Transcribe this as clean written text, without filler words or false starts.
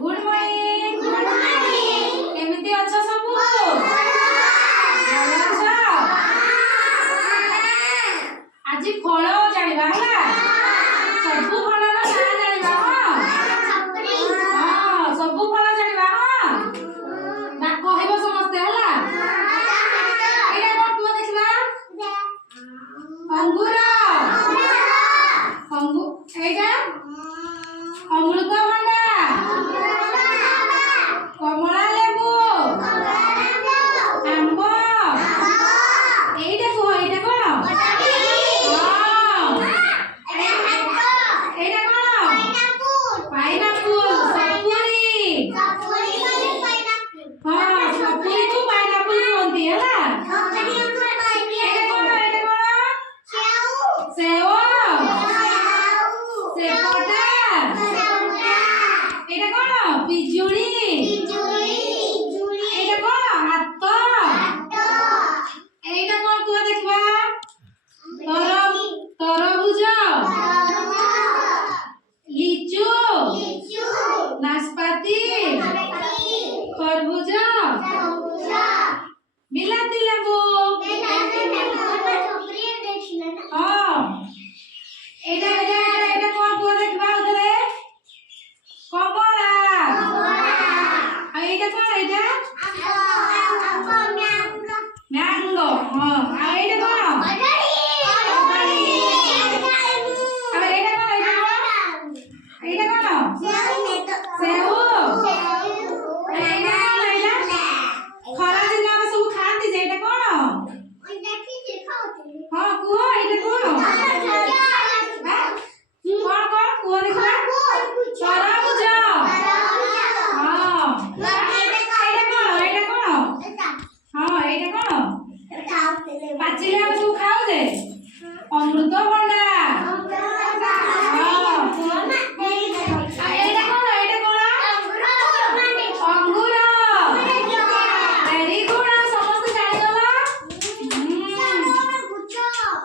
good morning केमिति अच्छा सब आज फल जानिबा हला सब फल ना जानिबा हां सब फल जानिबा हां ना कहबो समझते हला एटा कोन तू देखला अंगूर एटा अमृतभंडा कमला लेबू आंब एटा को एटा कोन एटा कोन पाइनएप्पल सपुरी हां सपुरी को पाइनएप्पल बोलती है ना एटा कोन सेव सेपटा एटा कोन पिजुड़ी एटा कोन हाथ एटा कोन कुआ देखबा तरबूज लीचू नाशपाती खरबूज बिलाती लेबू हां एटा एटा एटा कोन कुआ देखबा उधरे कमला आ एटा कोन एटा मैंगो हां आ एटा कोन अबे एटा कोन एटा कोन सेव एटा खरा दिन में सब खाती जे एटा कोन हां कुहो एटा कोन कौन कौन कुहो देखबा तरबूज हां एटा कोन हां एटा कोन पाचिला सब खाओ जे अमृतभंडा